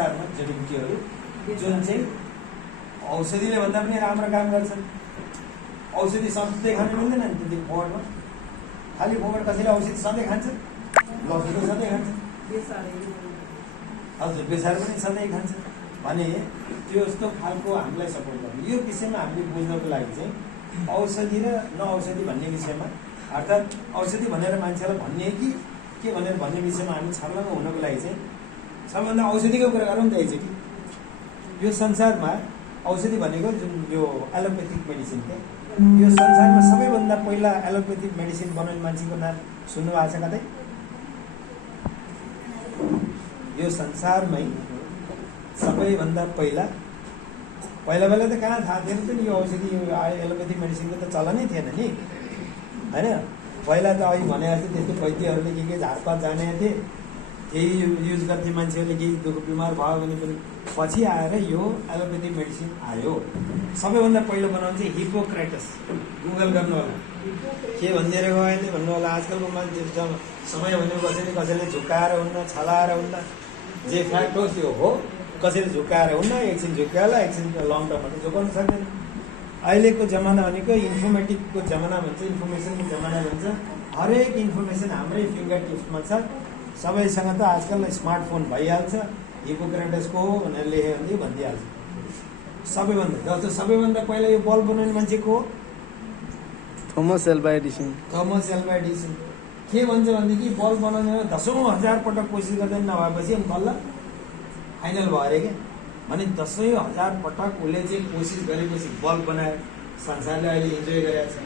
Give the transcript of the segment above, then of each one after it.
संसारमा जडीबुटीहरू जुन चाहिँ औषधिले भन्दा पनि राम्रो काम गर्छन्। औषधि सधैँ खानु मिल्दैन नि त्यति फोकटमा, खालि फोकट कसैले औषधि सधैँ खान्छ, लसुन सधैँ खान्छ, हजुर बेसार पनि सधैँ खान्छ भने त्यो यस्तो खालको हामीलाई सपोर्ट गर्नु। यो विषयमा हामीले बुझ्नको लागि चाहिँ औषधि र नऔषधि भन्ने विषयमा, अर्थात् औषधि भनेर मान्छेलाई भन्ने कि के भनेर भन्ने विषयमा हामी छर्लङ्ग हुनको लागि चाहिँ सबभन्दा औषधिको कुरा गरौँ त एकचोटि। यो संसारमा औषधि भनेको जुन यो एलोपेथिक मेडिसिन के, यो संसारमा सबैभन्दा पहिला एलोपेथिक मेडिसिन बनाउने मान्छेको नाम सुन्नु भएको छ कतै? यो संसारमै सबैभन्दा पहिला पहिला त कहाँ थाहा थिएन त नि यो औषधि एलोपेथिक मेडिसिनको त चलनै थिएन नि, होइन? पहिला त अहिले भने जस्तो त्यस्तो वैद्यहरूले के झारपात जाने थिए, केही युज गर्थे मान्छेहरूले, केही दुःख बिमार भयो भने पनि पछि आएर यो एलोपेथिक मेडिसिन आयो। सबैभन्दा पहिलो बनाउनु चाहिँ हिपोक्रेटस, गुगल गर्नु होला, के भनिदिएर गयो नि भन्नु होला। आजकलको मान्छे समय भनेको कसैले झुक्काएर हुन्न, छलाएर हुन्न, जे फ्याक्ट हो त्यो हो। कसैले झुक्काएर हुन्न, एकछिन झुक्काएला, एकछिन लङ टर्ममा झुकाउन सक्दैन। अहिलेको जमाना भनेको इन्फर्मेटिकको जमाना भन्छ, इन्फर्मेसनको जमाना भन्छ। हरेक इन्फर्मेसन हाम्रै फिङ्गर टिप्समा छ। सबैसँग त आजकल स्मार्टफोन भइहाल्छ। हिपोक्रेटसको हो भनेर लेख्यो भने भनिदिइहाल्छ सबैभन्दा। जस्तो सबैभन्दा पहिला यो बल्ब बनाउने मान्छे को हो? Thomas Alva Edison. Thomas Alva Edison के भन्छ भनेदेखि बल्ब बनाउने 10,000 पटक कोसिस गर्दै नभएपछि अनि बल्ल फाइनल भयो अरे क्या। भने 10,000 पटक उसले चाहिँ कोसिस गरेपछि बल्ब बनायो। संसारले अहिले इन्जोय गरेको छ,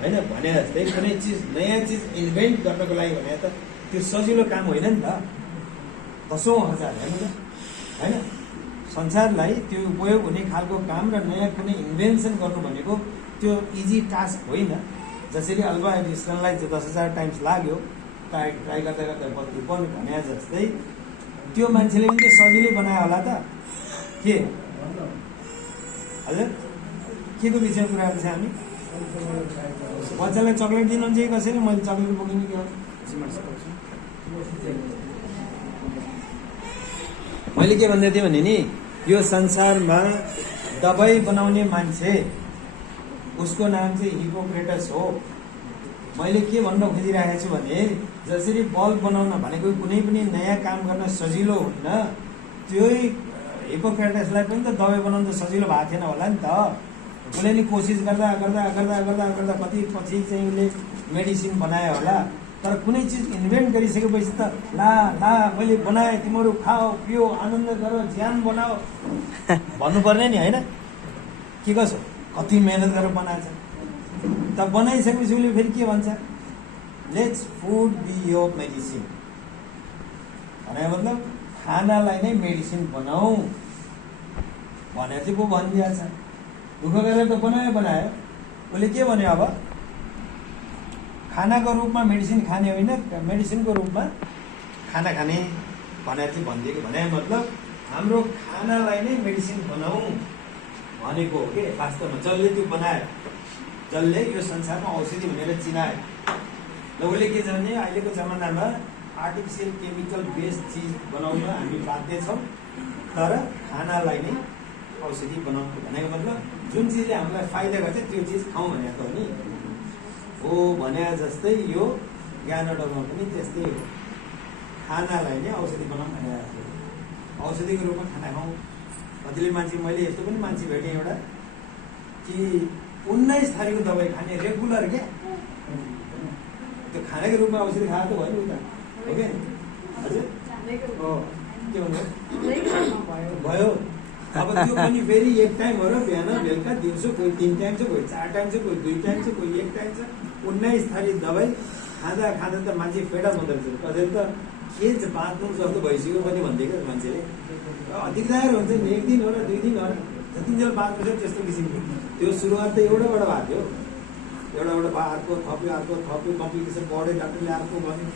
होइन? भने जस्तै कुनै चिज नयाँ चिज इन्भेन्ट गर्नको लागि भने त त्यो सजिलो काम होइन नि त। 10,000 हेर्नु त, होइन? संसारलाई त्यो उपयोग हुने खालको काम र नयाँ कुनै इन्भेन्सन गर्नु भनेको त्यो इजी टास्क होइन। जसरी अल्वा एडिसनलाई 10,000 टाइम्स लाग्यो ट्राई गर्दा गर्दा बत्ती बन्द भने जस्तै त्यो मान्छेले पनि त्यो सजिलै बनायो होला त। के हजुर के को विषयमा कुरा गर्छ हामी? बच्चालाई चक्लेट दिनुहुन्छ कि कसैले? मैले चक्लेट बोकिनु के हो? मैले के भन्दै थिएँ भने नि, यो संसारमा दबाई बनाउने मान्छे उसको नाम चाहिँ हिपोक्रेटस हो। मैले के भन्न खोजिरहेको छु भने जसरी बल्ब बनाउन भनेको कुनै पनि नयाँ काम गर्न सजिलो हुन्न, त्यही हिपोक्रेटसलाई पनि त दबाई बनाउन त सजिलो भएको थिएन होला नि त। उसले नि कोसिस गर्दा गर्दा गर्दा गर्दा गर्दा कति पछि चाहिँ उसले मेडिसिन बनायो होला। तर कुनै चिज इन्भेन्ट गरिसकेपछि त ला मैले बनाएँ, तिमीहरू खाओ पियो आनन्द गर ज्यान बनाओ भन्नुपर्ने नि, होइन? के कसो कति मेहनत गरेर बनाएछ त। बनाइसकेपछि उसले फेरि के भन्छ? Let's food be your medicine भने मतलब खानालाई नै मेडिसिन बनाऊ भनेर चाहिँ को भनिदिएको छ। दुःख गरेर त बनायो। उसले के भन्यो? अब खानाको रूपमा मेडिसिन खाने होइन, मेडिसिनको रूपमा खाना खाने भनेर चाहिँ भनिदिएको। भने मतलब हाम्रो खानालाई नै मेडिसिन बनाऊ भनेको हो के वास्तवमा। जसले त्यो बनायो, जसले यो संसारमा औषधि भनेर चिनायो, र उसले के छ भने अहिलेको जमानामा आर्टिफिसियल केमिकल बेस्ड चिज बनाउन हामी बाध्य छौँ, तर खानालाई नै औषधि बनाउनु भनेको मतलब जुन चिजले हामीलाई फाइदा गर्छ त्यो चिज खाउँ भनेको हो नि। हो भने जस्तै यो ज्ञानडमा पनि त्यस्तै हो। खानालाई नै औषधि बनाउँ भनेको औषधिको रूपमा खाना खाउँ। कतिले मान्छे, मैले यस्तो पनि मान्छे भेटेँ एउटा कि 19 थरीको दबाई खाने रेगुलर क्या। त्यो खानाको रूपमा औषधि खाएको भयो नि त, हो क्या? हजुर हो के भन्नु भयो? अब त्यो पनि फेरि एक टाइम हो र बिहान बेलुका दिउँसो, कोही 3 टाइम छ, कोही 4 टाइम छ, कोही 2 टाइम छ, कोही 1 टाइम छ। 19 थरी दबाई खाँदा खाँदा त मान्छे फेडअप हुँदो रहेछ। कसैले त के बाँच्नु जस्तो भइसक्यो पनि भनिदिएको मान्छेले। अधिकार हुन्छ नि, 1 दिन हो र 2 दिन हो र जतिन्जेल बाँच्नु छ त्यस्तो किसिमको। त्यो सुरुवात त एउटाबाट भएको थियो, एउटाबाट अर्को थप्यो कम्प्लिकेसन बढ्यो, डाक्टरले अर्को भन्यो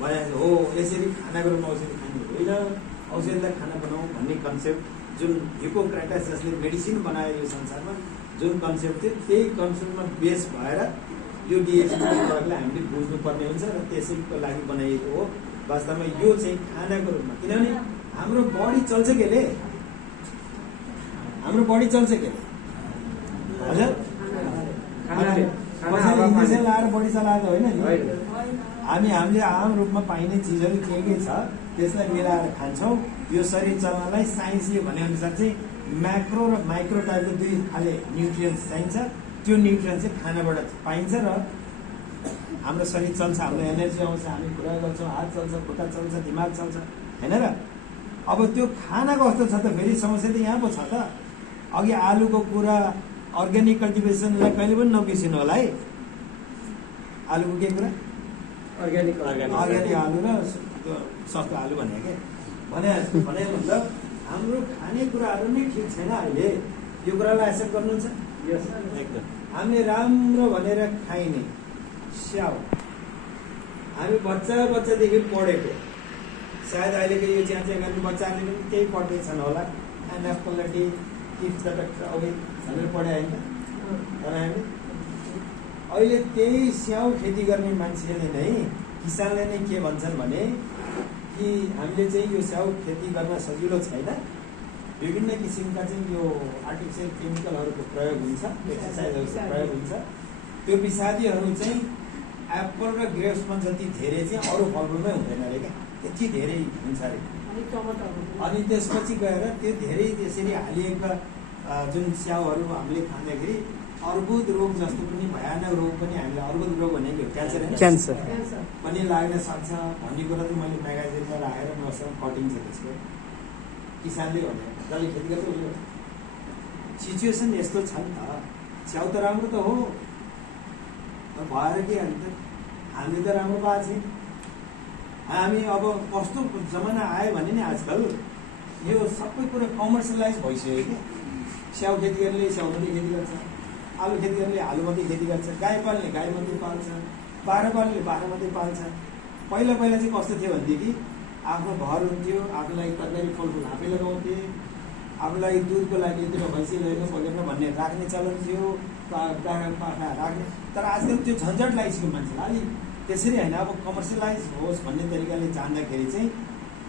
भने हो। यसरी खानाको रूपमा औषधि खानु होइन, औषधिलाई खाना बनाऊ भन्ने कन्सेप्ट जुन हिपोक्रेटस जसले मेडिसिन बनायो यो संसारमा, जुन कन्सेप्ट थियो त्यही कन्सेप्टमा बेस भएर यो डिएसको प्रयोगलाई हामीले बुझ्नुपर्ने हुन्छ र त्यसैको लागि बनाइएको हो वास्तवमा। यो चाहिँ खानाको रूपमा, किनभने हाम्रो बडी चल्छ केले हाम्रो बडी चल्छ केले हजुर कसैले इन्जेक्सन लाएर बडी चलाएको होइन नि हामीले आम रूपमा पाइने चिजहरू के छ त्यसलाई मिलाएर खान्छौँ यो शरीर चल्नलाई साइन्सले भनेअनुसार चाहिँ म्याक्रो र माइक्रो टाइपको दुई खाले न्युट्रियन्स चाहिन्छ त्यो न्युट्रियन्स चाहिँ खानाबाट पाइन्छ र हाम्रो शरीर चल्छ हाम्रो एनर्जी आउँछ हामी कुरा गर्छौँ हात चल्छ खुट्टा चल्छ दिमाग चल्छ होइन र अब त्यो खाना कस्तो छ त फेरि समस्या त यहाँ पो छ त अघि आलुको कुरा अर्ग्यानिक कल्टिभेसनलाई कहिले पनि नबिर्सिनु होला है आलुको के कुरा अर्ग्यानिक आलु र त्यो सस्तो आलु भने के भने मतलब हाम्रो खानेकुराहरू नै ठिक छैन अहिले यो कुरालाई एक्सेप्ट गर्नुहुन्छ एकदम हामीले राम्रो भनेर खाइने स्याउ हामी बच्चादेखि पढेको सायद अहिलेको यो चिया गर्ने बच्चाहरूले पनि त्यही पढ्दैछन् होला and of quality if the अघि भनेर पढे होइन तर हामी अहिले त्यही स्याउ खेती गर्ने मान्छेले नै किसानले नै के भन्छन् भने कि हामीले चाहिँ यो स्याउ खेती गर्न सजिलो छैन विभिन्न किसिमका चाहिँ यो आर्टिफिसियल केमिकलहरूको प्रयोग हुन्छ पेस्टिसाइडहरूको प्रयोग हुन्छ त्यो विषादीहरू चाहिँ एप्पल र ग्रेप्समा जति धेरै चाहिँ अरू फलफुलमै हुँदैन अरे क्या त्यति धेरै हुन्छ अरे अनि त्यसपछि गएर त्यो धेरै त्यसरी हालिएका जुन स्याउहरू हामीले खाँदाखेरि अर्बुद रोग जस्तो पनि भयानक रोग पनि हामीले अर्बुद रोग भनेको क्यान्सर पनि लाग्न सक्छ भन्ने कुरा चाहिँ मैले म्यागाजिनमा राखेर मसँग कटिङ छ त्यसको किसानले भने जसले खेती गर्छ उसले सिचुएसन यस्तो छ नि त स्याउ त राम्रो त हो भएर के अन्त हामीले त राम्रो पाएको छैन हामी अब कस्तो जमाना आयो भने नि आजकल यो सबै कुरा कमर्सियलाइज भइसक्यो कि स्याउ खेती गर्नेले स्याउ मात्रै खेती गर्छ आलु खेती गर्नेले आलु मात्रै खेती गर्छ गाई पाल्ने गाई मात्रै पाल्छ बाख्रा पाल्नेले बाख्रा मात्रै पाल्छ पहिला चाहिँ कस्तो थियो भनेदेखि आफ्नो घर हुन्थ्यो आफूलाई तरकारी फलफुल आफै लगाउँथे आफूलाई दुधको लागि यति भैँसी लगेर बगेर भन्ने राख्ने चलन थियो पाखा राख्ने तर आजकल त्यो झन्झट लागिसक्यो मान्छेलाई अलिक त्यसरी होइन अब कमर्सियलाइज होस् भन्ने तरिकाले जान्दाखेरि चाहिँ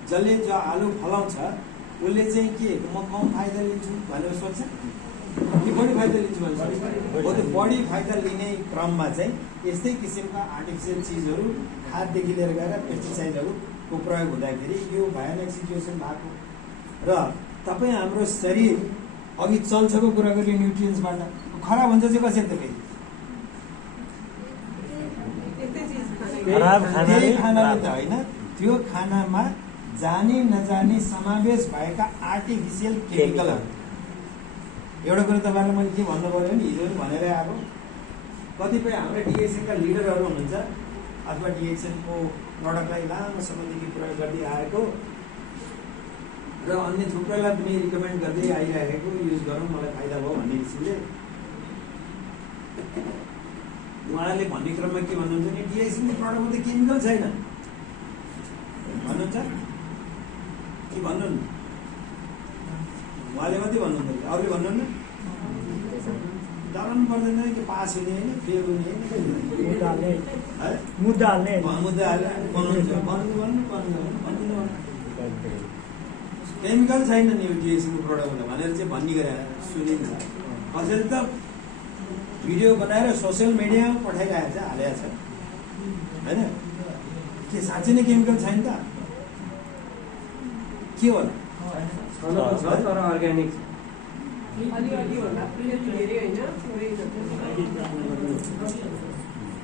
जसले जो आलु फलाउँछ उसले चाहिँ के म कम फाइदा लिन्छु भनेर सोध्छ कि बढी फाइदा लिन्छु भनेर सोध्छ हो त्यो बढी फाइदा लिने क्रममा चाहिँ यस्तै किसिमका आर्टिफिसियल चिजहरू खाददेखि लिएर गएर पेस्टिसाइडहरूको प्रयोग हुँदाखेरि यो भयानक सिचुएसन भएको र तपाईँ हाम्रो शरीर अघि चल्छको कुरा गरी न्युट्रियन्सबाट खराब हुन्छ चाहिँ कसरी त फेरि त्यही खानाले त होइन त्यो खानामा जाने नजाने समावेश भएका आर्टिफिसियल केमिकलहरू एउटा कुरा तपाईँलाई मैले के भन्नु पऱ्यो भने हिजो पनि भनेर आएको कतिपय हाम्रो डिएक्सएनका लिडरहरू हुनुहुन्छ अथवा डिएक्सएनको प्रडक्टलाई लामो समयदेखि प्रयोग गर्दै आएको र अन्य थुप्रैलाई पनि रिकमेन्ड गर्दै आइरहेको युज गरौँ मलाई फाइदा भयो भन्ने किसिमले उहाँले भन्ने क्रममा के भन्नुहुन्छ नि डिएक्सएनको प्रडक्टमा त केमिकल छैन भन्नुहुन्छ कि भन्नु न उहाँले मात्रै भन्नुहुन्छ अरूले भन्नुहुन्न डराउनु पर्दैन कि पास हुने होइन फेल हुने मुद्दा हाल्ने केमिकल छैन नि यो डिएक्सएनको प्रडक्टमा भनेर चाहिँ भन्ने गरेर सुनिन्छ कसैले त भिडियो बनाएर सोसियल मिडियामा पठाइरहेको छ हालेको छ होइन के साँच्चै नै केमिकल छैन त के होला तर अर्ग्यानिक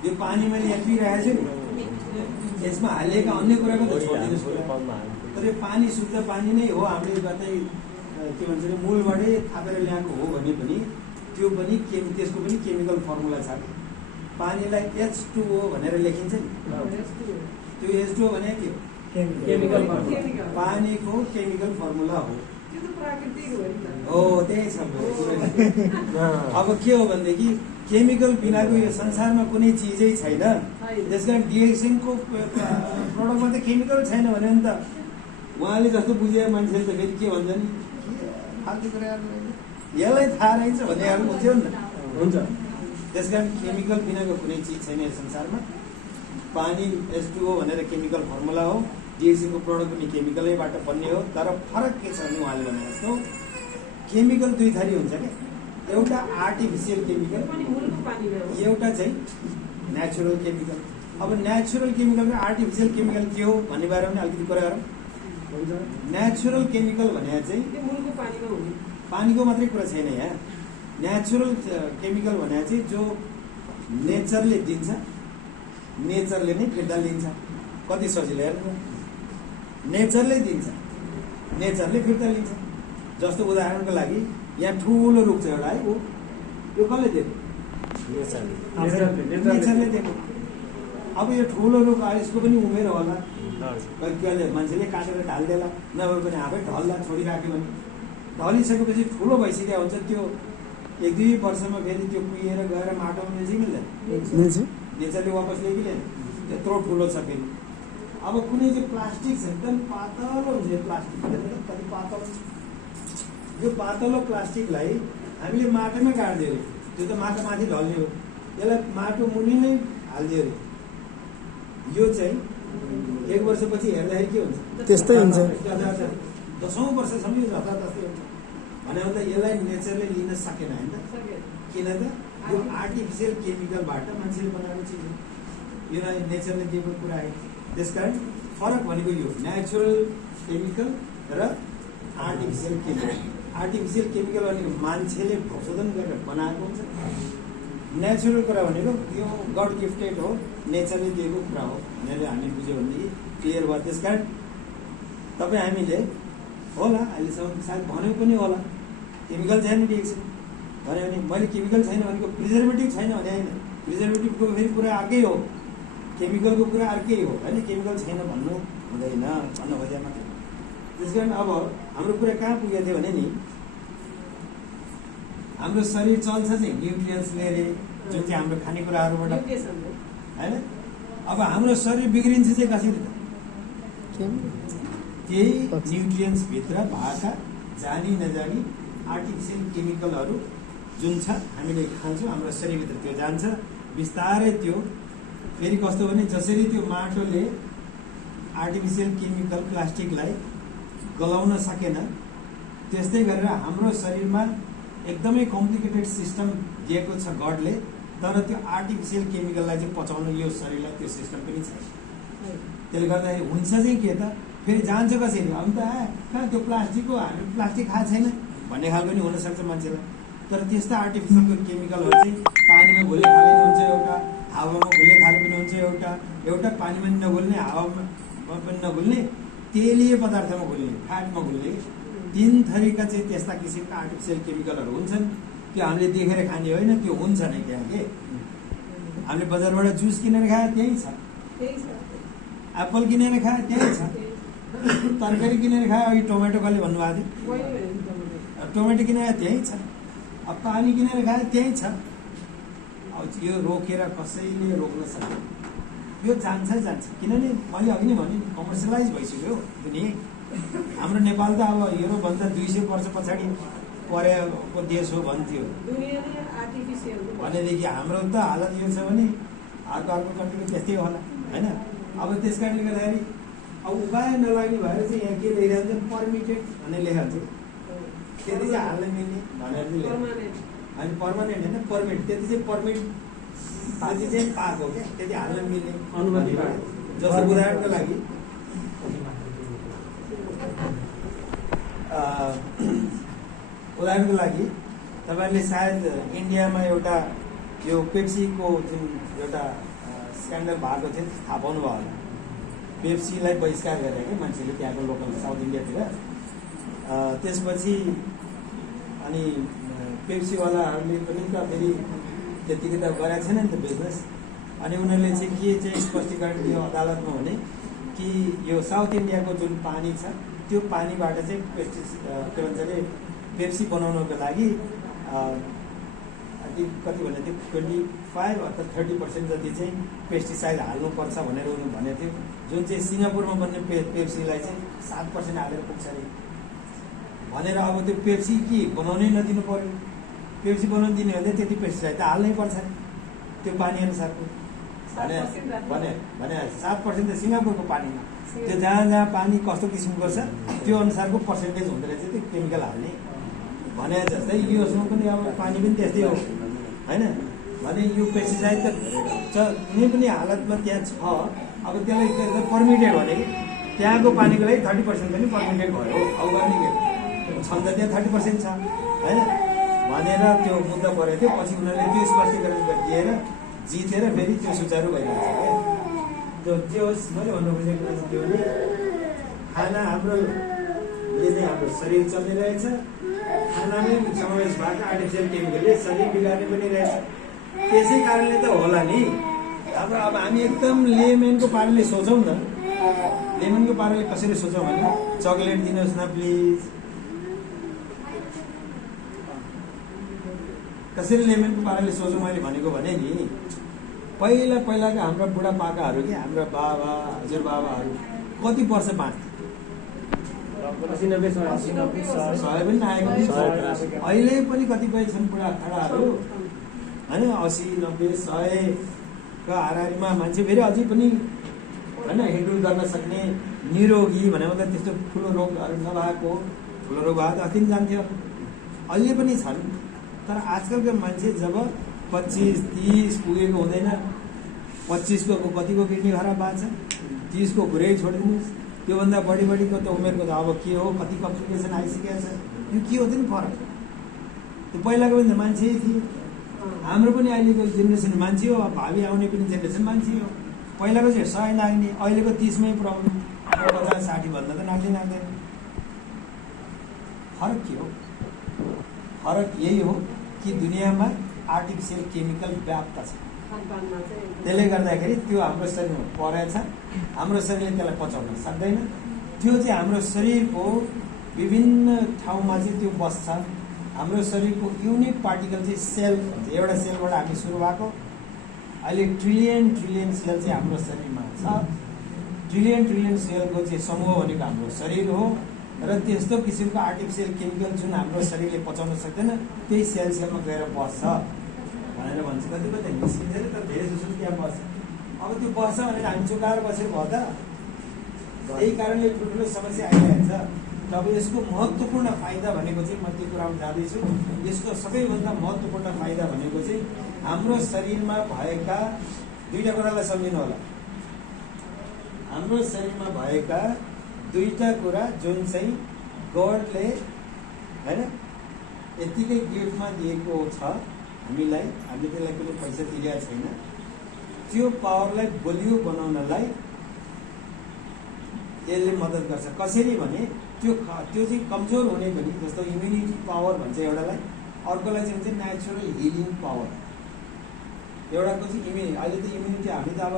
यो पानी मैले यहाँ पिइरहेको छु नि यसमा हालिएका अन्य कुराको त छोडिदिनुहोस् तर यो पानी शुद्ध पानी नै हो हामीले कतै के भन्छ अरे मूलबाटै थापेर ल्याएको हो भने पनि त्यो पनि त्यसको पनि केमिकल फर्मुला छ पानीलाई H2O भनेर लेखिन्छ नि त्यो H2O भने के पानीको केमिकल फर्मुला हो त्यही छ अब के हो भनेदेखि केमिकल बिनाको यो संसारमा कुनै चिजै छैन त्यसकारण डिएक्सएनको प्रडक्टमा त केमिकल छैन भने नि त उहाँले जस्तो बुझे मान्छेले त फेरि के भन्छ नि फाल्तु कुरा यसलाई थाहा रहेछ भन्ने खालको बुझ्यो नि त हुन्छ त्यसकारण केमिकल बिनाको कुनै चिज छैन यो संसारमा पानी H2O भनेर केमिकल फर्मुला हो डिएक्सीको प्रडक्ट पनि केमिकलैबाट बन्ने हो। तर फरक के छ भने उहाँले भने जस्तो केमिकल दुई थरी हुन्छ क्या, एउटा आर्टिफिसियल केमिकल, एउटा चाहिँ नेचुरल केमिकल। अब नेचुरल केमिकल र आर्टिफिसियल केमिकल के हो भन्ने बारेमा पनि अलिकति कुरा गरौँ। नेचुरल केमिकल भने चाहिँ पानीको मात्रै कुरा छैन यहाँ। नेचुरल केमिकल भने चाहिँ जो नेचरले दिन्छ, नेचरले नै फिर्ता लिन्छ। कति सजिलो हेर्नु, नेचरले दिन्छ, नेचरले फिर्ता लिन्छ। जस्तो उदाहरणको लागि यहाँ ठुलो रुख छ एउटा है, यो कसले दिएको? नेचरले दिएको। अब यो ठुलो रुख यसको पनि उमेर होला, कहिले मान्छेले काटेर ढालिदिएला, नभए पनि आफै ढल्ला छोडिराख्यो भने ढलिसकेपछि ठुलो भइसकेको हुन्छ। त्यो 1-2 वर्षमा फेरि त्यो कुहिएर गएर माटोमा मिल्छ कि मिल्दैन? नेचरले वापस ल्यायो कि ल्याएन? त्यत्रो ठुलो छ फेरि। अब कुनै चाहिँ प्लास्टिक छ एकदम पातलो हुन्छ, यो प्लास्टिक कति पातलो, यो पातलो प्लास्टिकलाई हामीले माटोमै गाड्दियो अरे, त्यो त माटो माथि ढल्ने हो, यसलाई माटो मुनि नै हालिदियो अरे। यो चाहिँ 1 वर्षपछि हेर्दाखेरि के हुन्छ? त्यस्तै हुन्छ। 10औं वर्षसम्म यो जतातस्तै हुन्छ। भने त यसलाई नेचरले लिन सकेन होइन त? किन त यो आर्टिफिसियल केमिकलबाट मान्छेले बनाएको चिज हो, यो नेचरले दिएको कुरा हो। त्यसकारण फरक भनेको यो नेचुरल केमिकल र आर्टिफिसियल केमिकल। आर्टिफिसियल केमिकल भनेको मान्छेले संशोधन गरेर बनाएको हुन्छ। नेचुरल कुरा भनेको यो गड गिफ्टेड हो, नेचरले दिएको कुरा हो भनेर हामी बुझ्यो भनेदेखि क्लियर भयो। त्यसकारण तपाईँ हामीले होला अहिलेसम्म सायद भनेको पनि होला केमिकल छैन डिएक्सी भन्यो भने, मैले केमिकल छैन भनेको प्रिजर्भेटिभ छैन भने होइन, प्रिजर्भेटिभको फेरि कुरा अर्कै हो, केमिकलको कुरा अर्कै हो होइन। केमिकल छैन भन्नु हुँदैन, भन्न खोजेको मात्रै। त्यस कारण अब हाम्रो कुरा कहाँ पुगेको थियो भने नि, हाम्रो शरीर चल्छ चाहिँ न्युट्रियन्स लिएर, जुन चाहिँ हाम्रो खानेकुराहरूबाट होइन। अब हाम्रो शरीर बिग्रिन्छ चाहिँ कसरी त? त्यही न्युट्रियन्सभित्र भएका जानी नजानी आर्टिफिसियल केमिकलहरू जुन छ हामीले खान्छौँ, हाम्रो शरीरभित्र त्यो जान्छ बिस्तारै। त्यो फेरि कस्तो भने जसरी त्यो माटोले आर्टिफिसियल केमिकल प्लास्टिकलाई गलाउन सकेन, त्यस्तै गरेर हाम्रो शरीरमा एकदमै कम्प्लिकेटेड सिस्टम दिएको छ गडले, तर त्यो आर्टिफिसियल केमिकललाई चाहिँ पचाउन यो शरीरलाई त्यो सिस्टम पनि छैन। त्यसले गर्दाखेरि हुन्छ चाहिँ के त, फेरि जान्छ कसरी? अब त कहाँ त्यो प्लास्टिक हो, हामी प्लास्टिक खाएको छैन भन्ने खालको पनि हुनसक्छ मान्छेलाई। तर त्यस्ता आर्टिफिसियल केमिकलहरू चाहिँ पानीमा घुल्ने खाले पनि हुन्छ एउटा, हावामा घुल्ने खाले पनि हुन्छ एउटा पानीमा पनि नघुल्ने, हावामा पनि नघुल्ने, तेलीय पदार्थमा घुल्ने, फ्याटमा घुल्ने, 3 थरीका चाहिँ त्यस्ता किसिमका आर्टिफिसियल केमिकलहरू हुन्छन्। त्यो हामीले देखेर खाने होइन, त्यो हुन्छ नै त्यहाँ के। हामीले बजारबाट जुस किनेर खायो त्यही छ, एप्पल किनेर खायो त्यही छ, तरकारी किनेर खायो, अघि टोमेटो कसले भन्नुभएको थियो, टोमेटो किनेर त्यही छ, अब पानी किनेर खायो त्यही छ। अब यो रोकेर कसैले रोक्न सक्दैन, यो जान्छ। किनभने मैले अघि नै भने कमर्सियलाइज भइसक्यो दुनियाँ। हाम्रो नेपाल त अब योभन्दा 200 वर्ष पछाडि परेको देश हो भन्थ्यो भनेदेखि हाम्रो त हालत यो छ भने अर्को कन्ट्रीको त्यस्तै होला होइन। अब त्यस कारणले गर्दाखेरि अब उपाय नलाग्ने भएर चाहिँ यहाँ के लेखिरहन्छ, पर्मिटेड भनेर लेखिन्छ, त्यति चाहिँ हाल्न मिल्ने भनेर चाहिँ लेख्छ। अनि पर्मानेन्ट होइन, पर्मिट, त्यति चाहिँ पर्मिट, त्यति चाहिँ पाएको हो क्या, त्यति हाल्न मिल्ने अनुमति। जस्तो उदाहरणको लागि तपाईँहरूले सायद इन्डियामा एउटा यो पेप्सीको जुन एउटा स्क्यान्डल भएको थियो थाहा पाउनु भयो होला। पेप्सीलाई बहिष्कार गरे क्या मान्छेले त्यहाँको लोकल साउथ इन्डियातिर। त्यसपछि अनि पेप्सीवालाहरूले पनि त फेरि त्यतिकै त गरेको छैन नि त बिजनेस। अनि उनीहरूले चाहिँ के चाहिँ स्पष्टीकरण दियो अदालतमा भने कि यो साउथ इन्डियाको जुन पानी छ त्यो पानीबाट चाहिँ के भन्छ अरे पेप्सी बनाउनको लागि कति भने थियो 25 अथवा 30% जति चाहिँ पेस्टिसाइड हाल्नुपर्छ भनेर उनीहरू भनेको थियो। जुन चाहिँ सिङ्गापुरमा बन्ने पेप्सीलाई चाहिँ 7% हालेर पुग्छ अरे भनेर। अब त्यो पेप्सी के बनाउनै नदिनु पर्यो, पेप्सी बनाउनु दिने भने त्यति पेस्टिसाइड त हाल्नै पर्छ त्यो पानी अनुसारको। भने भने भने 7% त सिङ्गापुरको पानीमा त्यो जहाँ जहाँ पानी कस्तो किसिमको छ त्यो अनुसारको पर्सेन्टेज हुँदो रहेछ त्यो केमिकल हाल्ने भने जस्तै योसँग पनि अब पानी पनि त्यस्तै हो होइन भने यो पेस्टिसाइड त कुनै पनि हालतमा त्यहाँ छ अब त्यसलाई पर्मिटेड भने त्यहाँको पानीको लागि 30% पनि पर्मिटेड भयो अर्गानिक छन् त त्यहाँ 30% छ होइन भनेर त्यो मुद्दा परेको थियो पछि उनीहरूले त्यो स्पष्टीकरण दिएर जितेर फेरि त्यो सुचारू भइरहेको छ क्या त्यो जे होस् मैले भन्नु खोजेको त्यो नि खाना हाम्रोले नै हाम्रो शरीर चलिरहेछ खानामै समावेश भएको आर्टिफिसियल केमिकलले शरीर बिगार्ने पनि रहेछ त्यसै कारणले त होला नि अब हामी एकदम लेमेनको पाराले सोचौँ न लेमनको पाराले कसरी सोचौँ भने चक्लेट दिनुहोस् न प्लिज कसरी लेमनको पाराले सोचौँ मैले भनेको भने नि पहिलाका हाम्रा बुढापाकाहरू कि हाम्रा बाबा हजुरबाबाहरू कति वर्ष बाँच्थे 100 पनि नआएको अहिले पनि कतिपय छन् बुढाखाडाहरू होइन 80, 90, 100 को हाराहारीमा मान्छे फेरि अझै पनि होइन हेडुल गर्न सक्ने निरोगी भने मतलब त्यस्तो ठुलो रोगहरू नभएको ठुलो रोग भएको अस्ति पनि जान्थ्यो अहिले पनि छन् तर आजकलको मान्छे जब 25-30 पुगेको हुँदैन 25 को कतिको किडनी खराब भएको छ 30 को पुरै छोडिदिनुहोस् त्योभन्दा बढीको त उमेरको त अब के हो कति कम्प्लिकेसन आइसकेको छ यो के हो त नि फरक त्यो पहिलाको पनि त मान्छे थिए हाम्रो पनि अहिलेको जेनेरेसन मान्छे हो भावी आउने पनि जेनेरेसन मान्छे हो पहिलाको चाहिँ 100 नाग्ने अहिलेको 30 मै प्रब्लम 50-60 भन्दा त नाग्दैन फरक के हो फरक यही हो कि दुनियाँमा आर्टिफिसियल केमिकल व्याप्त छ त्यसले गर्दाखेरि त्यो हाम्रो शरीरमा परेछ हाम्रो शरीरले त्यसलाई पचाउन सक्दैन त्यो चाहिँ हाम्रो शरीरको विभिन्न ठाउँमा चाहिँ त्यो बस्छ हाम्रो शरीरको युनिक पार्टिकल चाहिँ सेल भन्छ एउटा सेलबाट हामी सुरु भएको अहिले ट्रिलियन सेल चाहिँ हाम्रो शरीरमा छ ट्रिलियन सेलको चाहिँ समूह भनेको हाम्रो शरीर हो र त्यस्तो किसिमको आर्टिफिसियल केमिकल जुन हाम्रो शरीरले पचाउन सक्दैन त्यही सेलमा गएर बस्छ भनेर भन्छ कतिपय निस्किन्छ नि तर धेरै जसो त्यहाँ बस्छ अब त्यो बस्छ भनेर हामी चुकाएर बसेर भयो त त्यही कारणले ठुल्ठुलो समस्या आइरहेको छ अब यसको महत्त्वपूर्ण फाइदा भनेको चाहिँ म त्यो कुरामा जाँदैछु यसको सबैभन्दा महत्त्वपूर्ण फाइदा भनेको चाहिँ हाम्रो शरीरमा भएका दुईटा कुरालाई सम्झिनु होला हाम्रो शरीरमा भएका दुईटा कुरा जुन चाहिँ गडले होइन यतिकै गिफ्टमा दिएको छ हामीले त्यसलाई कुनै पैसा तिरेको छैन त्यो पावरलाई बलियो बनाउनलाई यसले मद्दत गर्छ कसरी भने त्यो चाहिँ कमजोर हुने पनि जस्तो इम्युनिटी पावर भन्छ एउटालाई अर्कोलाई चाहिँ हुन्छ नेचुरल हिलिङ पावर एउटाको चाहिँ अहिले त इम्युनिटी हामी त अब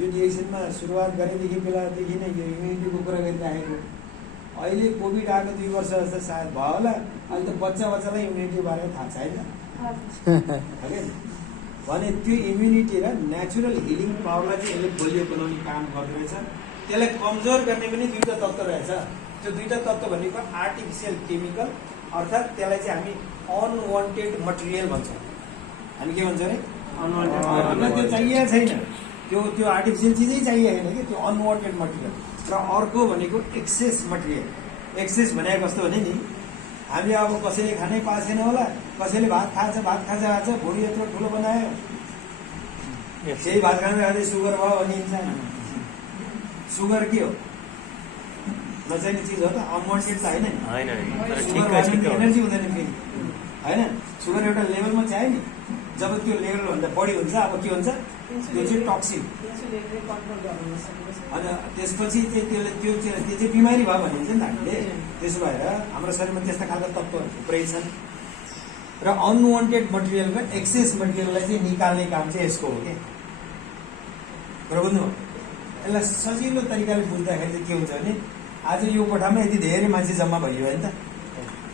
यो डिएक्सनमा सुरुवात गरेदेखि बेलादेखि नै यो इम्युनिटीको कुरा गरिराखेको अहिले कोभिड आएको 2 वर्ष जस्तो सायद भयो होला अहिले त बच्चालाई इम्युनिटी बारे थाहा छैन भने त्यो इम्युनिटी र नेचुरल हिलिङ पावरलाई चाहिँ यसले बलियो बनाउने काम गर्दो रहेछ त्यसलाई कमजोर गर्ने पनि दुईटा तत्त्व रहेछ त्यो दुईटा तत्त्व भनेको आर्टिफिसियल केमिकल अर्थात् त्यसलाई चाहिँ हामी अनवान्टेड मटेरियल भन्छौँ हामी के भन्छौँ अरे त्यो चाहिएको छैन त्यो आर्टिफिसियल चिजै चाहिएको छैन कि त्यो अनवान्टेड मटेरियल र अर्को भनेको एक्सेस मटेरियल एक्सेस भनेको कस्तो भने नि हामीले अब कसैले खानै पाएको छैन होला कसैले भात खान्छ भुँडी यत्रो ठुलो बनायो त्यही भात खाँदा खाँदै सुगर भयो भनिन्छ सुगर के हो नचाहिने चिज हो त अनवान्टेड त होइन एनर्जी हुँदैन फेरि होइन सुगर एउटा लेभलमा चाहियो नि जब त्यो लेभलभन्दा बढी हुन्छ अब के हुन्छ त्यो चाहिँ टक्सिन अनि त्यसपछि चाहिँ त्यो चाहिँ बिमारी भयो भनिन्छ नि त हामीले त्यसो भएर हाम्रो शरीरमा त्यस्ता खालका तत्त्वहरू थुप्रै छन् र अनवान्टेड मटेरियलको एक्सेस मटेरियललाई चाहिँ निकाल्ने काम चाहिँ यसको हो कि कुरा बुझ्नु यसलाई सजिलो तरिकाले बुझ्दाखेरि चाहिँ के हुन्छ भने आज यो कोठामा यति धेरै मान्छे जम्मा भइयो भने त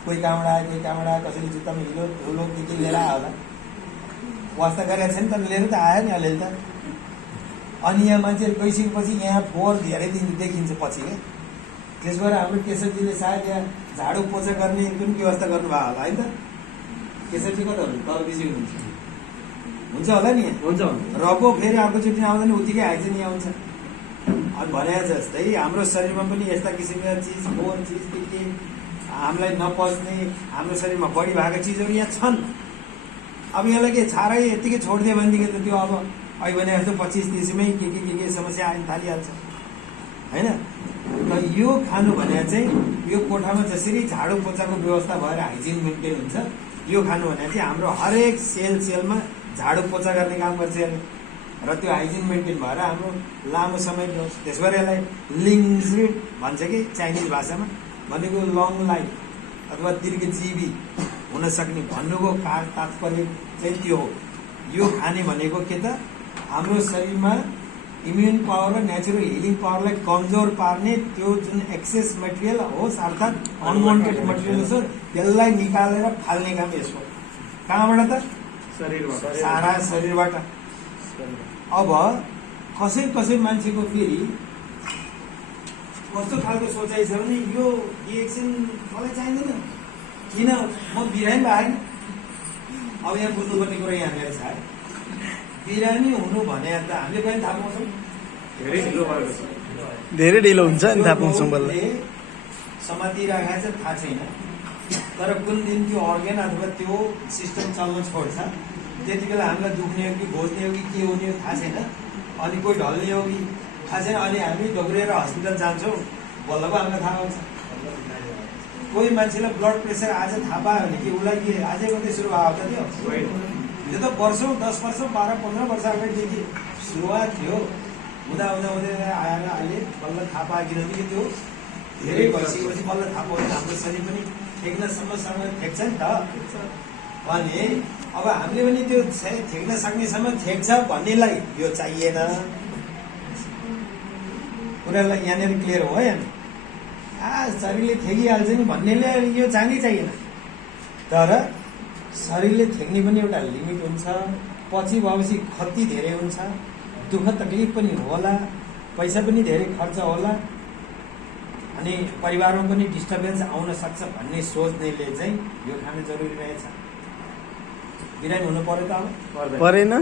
कोही कहाँबाट आयो कसैले जुत्तामा हिलो धुलो के लिएर आयो होला वास्ता गरेको छैन तर लिएर त आयो नि अलिअलि त अनि यहाँ मान्छेहरू गइसकेपछि यहाँ फोहोर धेरै दिन देखिन्छ पछि क्या त्यस भएर हाम्रो केशवजीले सायद यहाँ झाडु पोछा गर्ने पनि व्यवस्था गर्नुभयो होला होइन त केशवजी कता हुनुहुन्छ तल बिजी हुनुहुन्छ हुन्छ होला नि हुन्छ र पो फेरि अर्कोचोटि आउँदा नि उत्तिकै हाइजिन आउँछ। अनि भने जस्तै हाम्रो शरीरमा पनि यस्ता किसिमका चिज फोहोर चिज के हामीलाई नपच्ने हाम्रो शरीरमा बढी भएको चिजहरू यहाँ छन्। अब यसलाई के छारै यत्तिकै छोडिदियो भनेदेखि त त्यो अब अहिले भने जस्तो 25-30मै के समस्या आइन थालिहाल्छ होइन। र यो खानु भने चाहिँ यो कोठामा जसरी झाडु पोछाको व्यवस्था भएर हाइजिन मेन्टेन हुन्छ, यो खानु भने चाहिँ हाम्रो हरेक सेलमा झाडु पोछा गर्ने काम गर्छ यसले र त्यो हाइजिन मेन्टेन भएर हाम्रो लामो समय बस्छ। त्यसो भएर यसलाई लिङ्जिड भन्छ कि चाइनिज भाषामा, भनेको लङ लाइफ अथवा दीर्घजीवी हुन सक्ने भन्नुको तात्पर्य चाहिँ त्यो हो। यो खाने भनेको के त हाम्रो शरीरमा इम्युन पावर र नेचुरल हिलिङ पावरलाई कमजोर पार्ने त्यो जुन एक्सेस मटेरियल होस् अर्थात् अनवान्टेड मटेरियल छ त्यसलाई निकालेर फाल्ने काम यसको। कहाँबाट त? शरीरबाट, सारा शरीरबाट। अब कसै मान्छेको फेरि कस्तो खालको सोचाइ छ भने यो एकछिन मलाई चाहिँदैन, किन म बिरामी भएन। अब यहाँ बुझ्नुपर्ने कुरा यहाँनिर छ, बिरामी हुनु भने त हामीले पनि थाहा पाउँछौँ धेरै ढिलो भएको छ। धेरै ढिलो हुन्छ नि थाहा पाउँछौँ बल्ल। समातिराखेको चाहिँ थाहा छैन, तर कुन दिन त्यो अर्गेन अथवा त्यो सिस्टम चल्न छोड्छ त्यति बेला हामीलाई दुख्ने हो कि घोज्ने हो कि के हुने हो थाहा छैन। अनि कोही ढल्ने हो कि थाहा छैन। अनि हामी दौडेर हस्पिटल जान्छौँ, बल्ल पो हामीलाई थाहा हुन्छ। कोही मान्छेलाई ब्लड प्रेसर आज थाहा पायो भने कि उसलाई के आजै मात्रै सुरु भएको त थियो? त्यो त वर्षौँ 10 वर्ष 12-15 वर्ष अगाडिदेखि सुरुवात थियो। हुँदा आएर अहिले बल्ल थाहा पायो, किनभने त्यो धेरै भइसकेपछि बल्ल थाहा पाउँदैन। हाम्रो शरीर पनि ठेक्नसम्म ठेक्छ नि त। भने अब हामीले पनि त्यो ठेक्न सक्नेसम्म ठेक्छ भन्नेलाई यो चाहिएन। कुरालाई यहाँनिर क्लियर हो यहाँ? शरीरले ठेकिहाल्छ नि भन्नेले यो चाहिएन। तर शरीरले ठेक्ने पनि एउटा लिमिट हुन्छ। पछि भएपछि क्षति धेरै हुन्छ, दुःख तकलिफ पनि होला, पैसा पनि धेरै खर्च होला, अनि परिवारमा पनि डिस्टर्बेन्स आउन सक्छ भन्ने सोच्नेले चाहिँ यो खानु जरुरी रहेछ। बिरामी हुनु पर्यो त? अब परेन।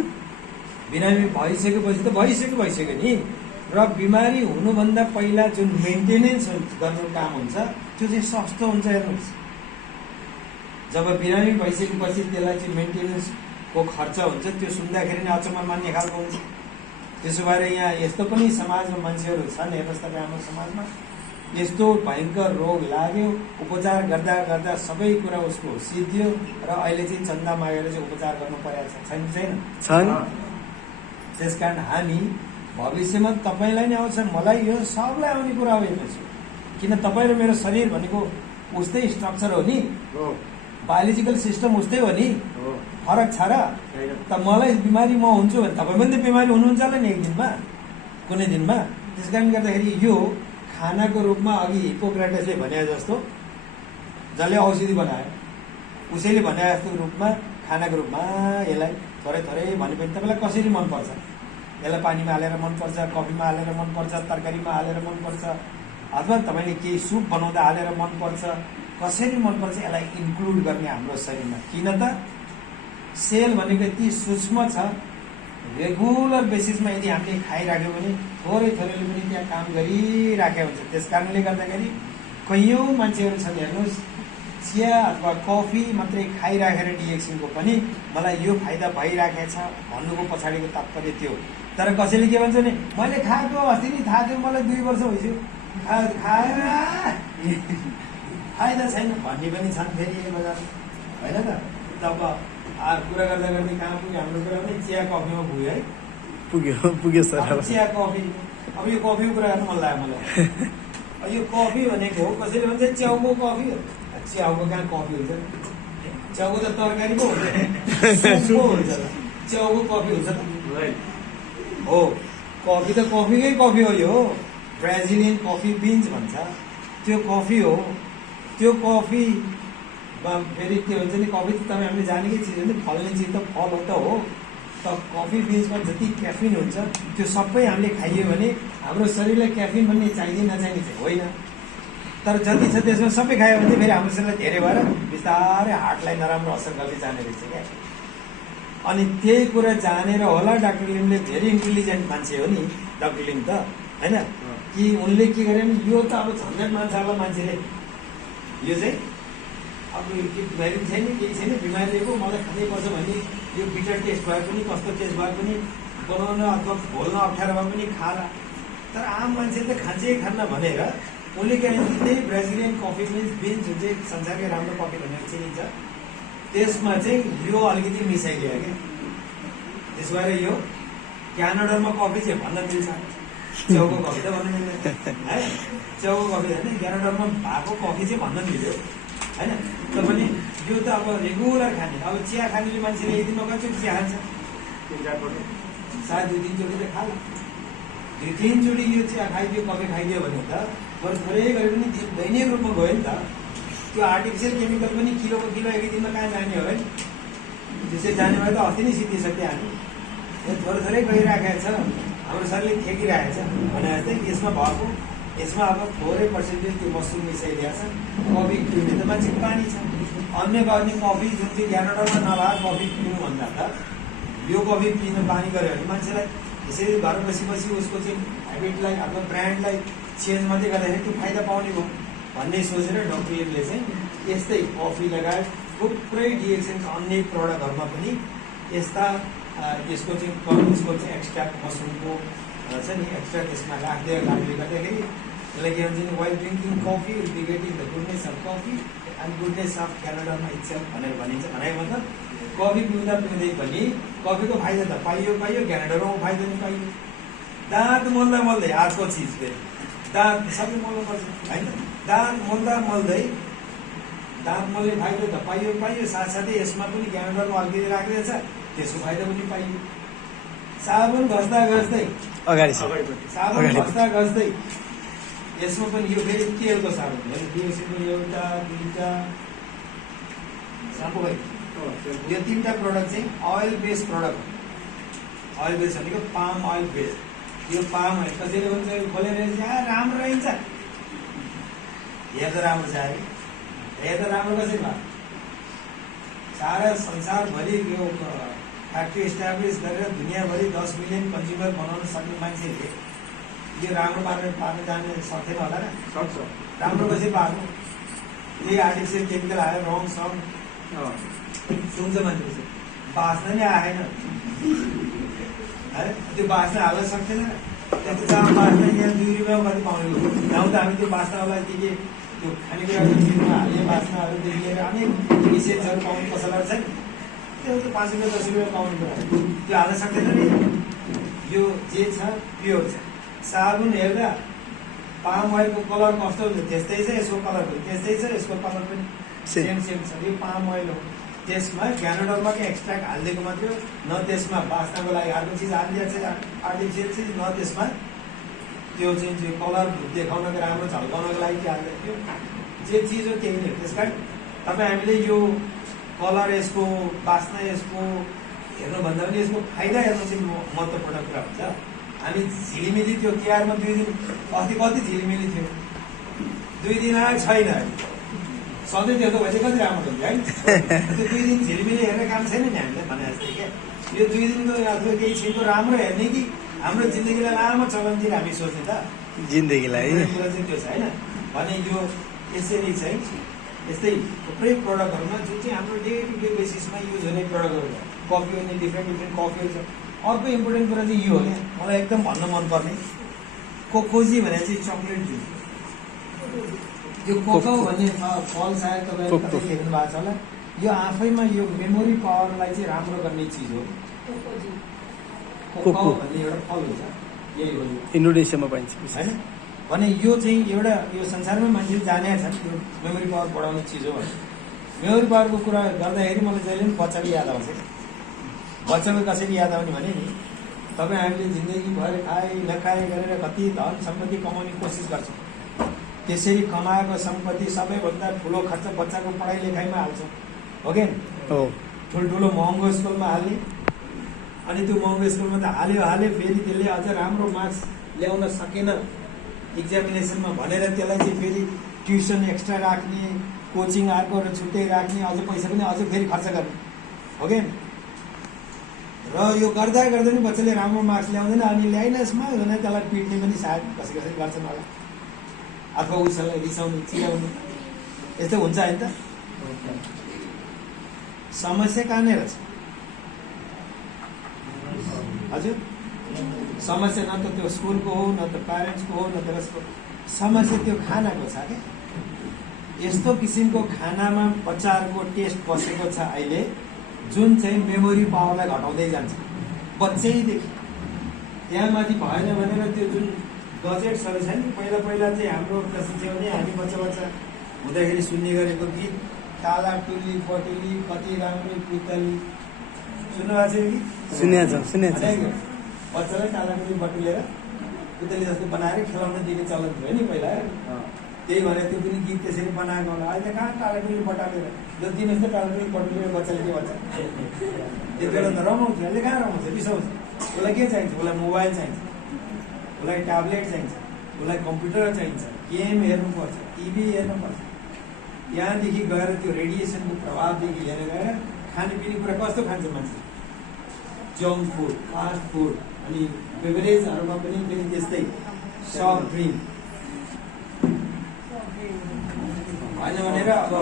बिरामी भइसकेपछि त भइसक्यो नि। र बिमारी हुनुभन्दा पहिला जुन मेन्टेनेन्स गर्नु काम हुन्छ त्यो चाहिँ सस्तो हुन्छ। हेर्नुहोस्, जब बिरामी भइसकेपछि त्यसलाई चाहिँ मेन्टेनेन्सको खर्च हुन्छ, त्यो सुन्दाखेरि नै अचम्म मान्ने खालको हुन्छ। त्यसो भएर यहाँ यस्तो पनि समाजमा मान्छेहरू छन्, हेर्नुहोस् तपाईँ हाम्रो समाजमा यस्तो भयङ्कर रोग लाग्यो, उपचार गर्दा सबै कुरा उसको सिद्धियो र अहिले चाहिँ चन्दा मागेर चाहिँ उपचार गर्नु परेको छ, छैन? त्यसकारण हामी भविष्यमा तपाईँलाई नै आउँछ, मलाई यो सबलाई आउने कुरा हो। हेर्नुहोस्, किन तपाईँ र मेरो शरीर भनेको उस्तै स्ट्रक्चर हो नि, बायोलोजिकल सिस्टम उस्तै हो नि, फरक छ र? त मलाई बिमारी म हुन्छु भने तपाईँ पनि त बिमारी हुनुहुन्छ होला नि एक दिनमा, कुनै दिनमा। त्यस कारण गर्दाखेरि यो खानाको रूपमा अघि हिपोक्रेटसले भने जस्तो जसले औषधि बनायो उसैले भने जस्तो रूपमा खानाको रूपमा यसलाई थोरै भने पनि तपाईँलाई कसरी मनपर्छ? यसलाई पानीमा हालेर मनपर्छ, कफीमा हालेर मनपर्छ, तरकारीमा हालेर मनपर्छ, अथवा तपाईँले केही सुप बनाउँदा हालेर मनपर्छ, कसरी मनपर्छ यसलाई इन्क्लुड गर्ने हाम्रो शरीरमा। किन त सेल भनेको यति सूक्ष्म छ, रेगुलर बेसिसमा यदि हामीले खाइराख्यो भने थोरैले पनि त्यहाँ काम गरिराखेको हुन्छ। त्यस कारणले गर्दाखेरि कैयौँ मान्छेहरू छन्, हेर्नुहोस्, चिया अथवा कफी मात्रै खाइराखेर डिएक्सनको पनि मलाई यो फाइदा भइराखेको छ भन्नुको पछाडिको तात्पर्य त्यो। तर कसैले के भन्छ भने मैले खाएको अस्ति नै थाहा थियो, मलाई 2 वर्ष भइसक्यो खाएर फाइदा छैन भन्ने पनि छन् फेरि यो बजार, होइन त? तब कुरा गर्दा कहाँ पुग्यो हाम्रो कुरा पनि चिया कफीमा पुग्यो है, पुग्यो सर। चिया कफी, अब यो कफीको कुरा गर्नु मन लाग्यो मलाई। यो कफी भनेको कसैले भन्छ च्याउको कफी हो, च्याउको कहाँ कफी हुन्छ? च्याउको त तरकारी पो हुन्छ, सुप पो हुन्छ, च्याउको कफी हुन्छ त? हो, कफी त कफीकै कफी हो। यो ब्राजिलियन कफी बिन्स भन्छ, त्यो कफी हो। त्यो कफी फेरि के भन्छ नि, कफी त तपाईँ हामीले जानेकै चिज हो नि, फल्ने चिज त फल हो त हो। त कफी बिन्समा जति क्याफिन हुन्छ त्यो सबै हामीले खाइयो भने हाम्रो शरीरलाई क्याफिन भन्ने चाहिने नचाहिने चाहिँ होइन। तर जति छ त्यसमा सबै खायो भने चाहिँ फेरि हाम्रो शरीरलाई धेरै भएर बिस्तारै हार्टलाई नराम्रो असर गर्दै जाने रहेछ क्या। अनि त्यही कुरा जानेर होला डाक्टर लिमले, भेरी इन्टेलिजेन्ट मान्छे हो नि डाक्टर लिम त, होइन? कि उनले के गरे भने यो त अब झन्झट मान्छ होला मान्छेले, यो चाहिँ अब बिमारी छैन, केही छैन, बिमारी दिएको मलाई खानै पर्छ भने यो बिटर टेस्ट भए पनि, कस्तो टेस्ट भए पनि, बनाउन अथवा घोल्न अप्ठ्यारो भए पनि खाला। तर आम मान्छेले त खान्छै खान्न भनेर उनले के भने त्यही ब्राजिलियन कफी बिन्स जुन चाहिँ संसारकै राम्रो कफी भनेर चिनिन्छ, त्यसमा चाहिँ यो अलिकति मिसाइदियो क्या। त्यसो भएर यो क्यानाडामा कफी चाहिँ भन्न मिल्छ, च्याउको कफी त भन्न मिल्दैन है। च्याउको कफी होइन, क्यानाडामा भएको कफी चाहिँ भन्न मिल्यो, होइन? तर पनि यो त अब रेगुलर खाने, अब चिया खानेले मान्छेले एक दिनमा कतिचोटि चिया खान्छ? सायद 2-3 चोटि त खाला। 2-3 चोटि यो चिया खाइदियो, कफी खाइदियो भने त बरु थोरै गरे पनि दैनिक रूपमा गयो नि त। त्यो आर्टिफिसियल केमिकल पनि किलोको किलो एकै दिनमा कहाँ जाने हो है? त्यसै जाने भए त अस्ति नै सिद्धिसक्यो हामी। यो थोरै थोरै गइरहेको छ, हाम्रो शरीरले ठेकिरहेको छ भने जस्तै यसमा भएको, यसमा अब थोरै पर्सेन्टेज त्यो मसरुम मिसाइदिएको छ। कफी पिउने त मान्छेको बानी छ, अन्य कफी जुन चाहिँ क्यानाडामा नभएको कफी पिउनुभन्दा त यो कफी पिन बानी गऱ्यो भने मान्छेलाई यसरी घर बसी उसको चाहिँ हेबिटलाई अथवा ब्रान्डलाई चेन्ज मात्रै गर्दाखेरि त्यो फाइदा पाउने भयो भन्ने सोचेर डाक्टर लिमले चाहिँ यस्तै कफी लगायत थुप्रै डिएक्सनको अन्य प्रडक्टहरूमा पनि यस्ता यसको चाहिँ एक्स्ट्रा मसरुमको छ नि, एक्स्ट्रा त्यसमा राख्दै गर्दाखेरि यसलाई के भन्छ नि, while drinking coffee will be getting the goodness of coffee and goodness of क्यानाडामा इट्सेल्फ भनेर भनिन्छ। भनेको मतलब कफी पिउँदै पनि कफीको फाइदा त पाइयो, क्यानाडामा फाइदा पनि पाइयो। दाँत मोल्दै अर्को चिज फेरि दाँत सबै मोल्नुपर्छ होइन? दाँत मोल्दै दाँत मोल्ने फाइदा त पाइयो, साथसाथै यसमा पनि क्यानाडामा अलिकति राख्दैछ, त्यसको फाइदा पनि पाइयो। साबुन घस्दा घस्दै यसमा पनि यो फेरि तेलको साबुन हो, एउटा 2टा साबु भयो। यो 3टा प्रडक्ट चाहिँ ओइल बेस्ड प्रडक्ट हो। ओइल बेस्ड भनेको पाम ओइल बेस्ड। यो पाम ओइल कसैले भन्छ खोलेर राम्रो रहन्छ, हेर्दा राम्रो छ है, हेर्दा राम्रो कसरी भयो? सारा संसारभरि यो फ्याक्ट्री इस्टाब्लिस गरेर दुनियाँभरि 10 मिलियन कन्ज्युमर बनाउन सक्ने मान्छेहरूले यो राम्रो पार्न जाने सक्थेन होला न? सक्छ। राम्रो कसरी पार्नु? त्यही आर्टिफिसियल केमिकल आयो, रङ सङ सुन्छ मान्छे, बाँच्न नै आएन है। त्यो बाँच्न हाल्न सक्थेन, त्यस्तो जहाँ बाँच्न यहाँ 2 रुपियाँमा कति पाउने हो? गाउँ त हामी त्यो बाँच्नलाई के त्यो खानेकुराको चिजमा हाल्ने बाँच्नहरूदेखि लिएर अनेक इसेन्सहरू पाउने पसलहरू छ नि, त्यो त 5 रुपियाँ 10 रुपियाँ पाउने कुरा त्यो हाल्न सक्दैन नि। यो जे छ प्योर छ। साबुन हेर्दा पाम ओइलको कलर कस्तो हुन्छ त्यस्तै छ, यसको कलर पनि त्यस्तै छ, यसको कलर पनि सेम छ। यो पाम ओइल हो, त्यसमा क्यानाडामा एक्सट्र्याक्ट हालिदिएको मात्रै हो, न त्यसमा बाँच्नको लागि अर्को चिज हालिदिएको छ आर्टिफिसियल चिज, न त्यसमा त्यो चाहिँ त्यो कलर देखाउनको राम्रो झल्काउनको लागि के हालिदिएको थियो। जे चिज हो त्यही नै। त्यस कारण तपाईँ हामीले यो कलर यसको बाँच्न यसको हेर्नुभन्दा पनि यसको फाइदा हेर्नु चाहिँ महत्त्वपूर्ण कुरा हुन्छ। हामी झिलिमिली त्यो तिहारमा 2 दिन अस्ति कति झिलिमिली थियो, 2 दिन आयो छैन, सधैँ त्यस्तो भए चाहिँ कति राम्रो हुन्छ है। त्यो 2 दिन झिलिमिली हेर्ने काम छैन नि हामीले भने जस्तै क्या। यो 2 दिनको अथवा केही छिनको राम्रो हेर्ने कि हाम्रो जिन्दगीलाई लामो चलनतिर हामी सोच्ने त जिन्दगीलाई कुरा चाहिँ त्यो छ होइन। भने यो यसरी चाहिँ यस्तै थुप्रै प्रडक्टहरूमा जुन चाहिँ हाम्रो डे टु डे बेसिसमा युज हुने प्रडक्टहरू छ। कफी हुने डिफ्रेन्ट कफीहरू छ। अर्को इम्पोर्टेन्ट कुरा चाहिँ यो हो क्या, मलाई एकदम भन्न मनपर्ने कोकोजी भनेर चाहिँ चक्लेट जुस। यो कोको भन्ने फल सायद तपाईँले लेख्नु भएको छ होला। यो आफैमा यो मेमोरी पावरलाई चाहिँ राम्रो गर्ने चिज हो। कोको भन्ने एउटा फल हुन्छ, यही हो इन्डोनेसियामा पाइन्छ होइन। भने यो चाहिँ एउटा यो संसारमै मान्छेले जानेका छन् यो मेमोरी पावर बढाउने चिज हो भने। मेमोरी पावरको कुरा गर्दाखेरि मलाई जहिले पनि बच्चाको याद आउँछ। बच्चाको कसरी याद आउने भने नि, तपाईँ हामीले जिन्दगीभर खाए नखाए गरेर कति धन सम्पत्ति कमाउने कोसिस गर्छौँ, त्यसरी कमाएको सम्पत्ति सबैभन्दा ठुलो खर्च बच्चाको पढाइ लेखाइमा हाल्छ, हो कि? ठुल्ठुलो महँगो स्कुलमा हाल्ने, अनि त्यो महँगो स्कुलमा त हाल्यो फेरि त्यसले अझ राम्रो मार्क्स ल्याउन सकेन इक्जामिनेसनमा भनेर त्यसलाई चाहिँ फेरि ट्युसन एक्स्ट्रा राख्ने, कोचिङ अर्को छुट्टै राख्ने, अझ पैसा पनि अझ फेरि खर्च गर्ने, हो कि? र यो गर्दा गर्दा नि बच्चाले राम्रो मार्क्स ल्याउँदैन अनि ल्याइनस् म भने त्यसलाई पिट्ने पनि सायद कसै कसै गर्छन् होला अथवा उसलाई रिसाउने चिलाउने यस्तो हुन्छ होइन त समस्या कहाँनिर छ हजुर समस्या न त त्यो स्कुलको हो न त प्यारेन्ट्सको हो न त कसको समस्या त्यो खानाको छ क्या यस्तो किसिमको खानामा बच्चाहरूको टेस्ट बसेको छ अहिले जुन चाहिँ मेमोरी पावरलाई घटाउँदै जान्छ बच्चैदेखि त्यहाँ माथि भएन भनेर त्यो जुन गजेट्सहरू छ नि पहिला पहिला चाहिँ हाम्रो कस्तो थियो भने हामी बच्चा हुँदाखेरि सुन्ने गरेको गीत काला टुली बटुली कति राम्रो पुतली सुन्नुभएको छ यो गीत सुनेको छ बच्चालाई काला टुली बटुलेर पुतली जस्तो बनाएर खेलाउन दिने चलन थियो नि पहिला त्यही भनेर त्यो पनि गीत त्यसरी बनाएको होला अहिले कहाँ काला टुली बटालेर जो दिनुहोस् त काला टुली बटुलेर बच्चाले के भन्छ त्यति बेला त रमाउँथ्यो अहिले कहाँ रमाउँछ रिसाउँछ उसलाई के चाहिन्छ उसलाई मोबाइल चाहिन्छ उसलाई ट्याब्लेट चाहिन्छ उसलाई कम्प्युटर चाहिन्छ गेम हेर्नुपर्छ टिभी हेर्नुपर्छ त्यहाँदेखि गएर त्यो रेडिएसनको प्रभावदेखि लिएर गएर खानेपिने कुरा कस्तो खान्छ मान्छे जङ्क फुड फास्ट फुड अनि बेभरेजहरूमा पनि फेरि त्यस्तै सफ्ट ड्रिङ्क होइन भनेर अब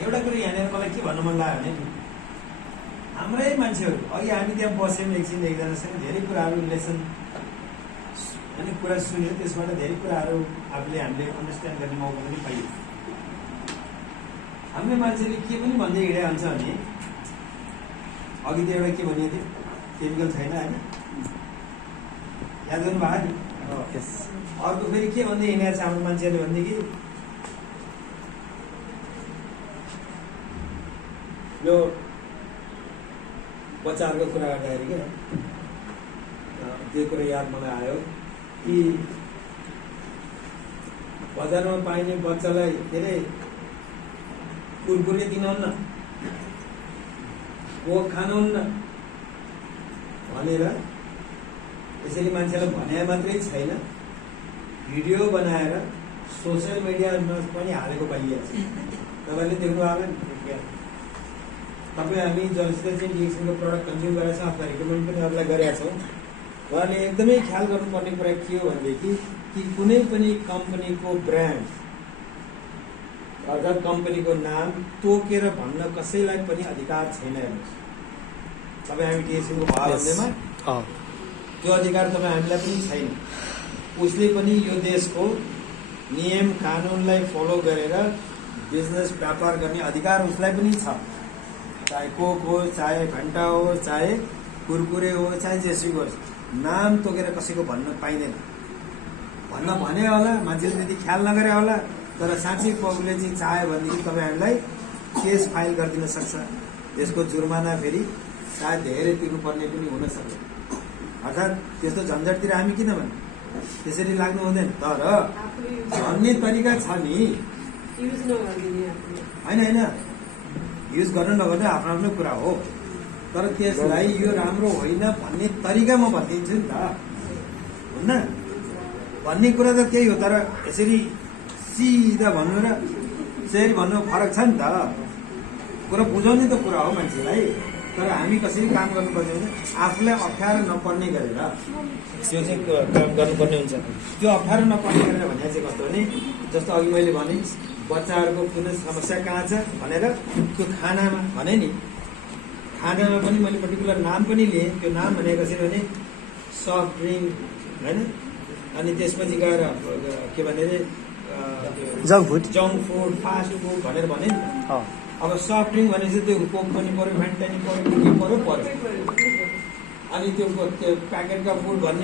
एउटा कुरो यहाँनिर मलाई के भन्नु मन लाग्यो भने हाम्रै मान्छेहरू अघि हामी त्यहाँ बस्यौँ एकछिन एकजनासँग धेरै कुराहरू लेसन अनि कुरा सुन्यो त्यसबाट धेरै कुराहरू हामीले अन्डरस्ट्यान्ड गर्ने मौका पनि पाइयो हाम्रो मान्छेले के पनि भन्दै हिँडिरहन्छ भने अघि त एउटा के भनिएको थियो केमिकल छैन होइन याद गर्नु भएको नि अर्को फेरि के भन्दै हिँडेको छ हाम्रो मान्छेहरूले भनेदेखि यो बच्चाहरूको कुरा गर्दाखेरि क्या त्यो कुरा याद मलाई आयो कि बजारमा पाइने बच्चालाई धेरै कुरकुरे दिनुहुन्न कोक खानुहुन्न भनेर यसरी मान्छेलाई भने मात्रै छैन भिडियो बनाएर सोसियल मिडियामा पनि हालेको पाइएको छ तपाईँले देख्नु होला नि तपाईँ हामी जसले चाहिँ डिएक्सनको प्रडक्ट कन्ज्युम गरेर छ अथवा रिकमेन्ड पनि अरूलाई गरेका छौँ उहाँले एकदमै ख्याल गर्नुपर्ने कुरा के हो भनेदेखि कि कुनै पनि कम्पनीको ब्रान्ड अर्थात् कम्पनीको नाम तोकेर भन्न कसैलाई पनि अधिकार छैन हेर्नुहोस् तपाईँ हामी डिएक्सनको भावमा त्यो अधिकार तपाईँ हामीलाई पनि छैन उसले पनि यो देशको नियम कानुनलाई फलो गरेर बिजनेस व्यापार गर्ने अधिकार उसलाई पनि छ चाहे कोक हो चाहे घन्टा हो चाहे कुरकुरे हो चाहे जेसुकै होस् नाम तोकेर कसैको भन्न पाइँदैन भन्न भने होला मान्छेले त्यति ख्याल नगरे होला तर साँच्चै पब्लिकले चाहिँ चाह्यो भनेदेखि तपाईँहरूलाई केस फाइल गरिदिन सक्छ त्यसको जुर्माना फेरि सायद धेरै तिर्नुपर्ने पनि हुन सक्छ अर्थात् त्यस्तो झन्झटतिर हामी किन भन्ने त्यसरी लाग्नु हुँदैन तर भन्ने तरिका छ नि होइन युज गर्नु नगर्नु आफ्नो आफ्नो कुरा हो तर त्यसलाई यो राम्रो होइन भन्ने तरिका म भनिदिन्छु नि त हुन्न भन्ने कुरा त त्यही हो तर यसरी सिधा भन्नु र यसरी भन्नु फरक छ नि त कुरा बुझाउने त कुरा हो मान्छेलाई तर हामी कसरी काम गर्नुपर्छ भने आफूलाई अप्ठ्यारो नपर्ने गरेर त्यो चाहिँ काम गर्नुपर्ने हुन्छ त्यो अप्ठ्यारो नपर्ने गरेर भने चाहिँ कस्तो भने जस्तो अघि मैले भने बच्चाहरूको कुन समस्या कहाँ छ भनेर त्यो खानामा भने नि खानामा पनि मैले पर्टिकुलर नाम पनि लिएँ त्यो नाम भनेको कसरी भने सफ्ट ड्रिङ्क होइन अनि त्यसपछि गएर के भने जङ्क फुड फास्ट फुड भनेर भने नि अब सफ्ट ड्रिङ्क भनेपछि त्यो कोक पनि पऱ्यो फ्यान्टा पनि पऱ्यो के पऱ्यो अनि त्यो प्याकेटका फुड भन्ने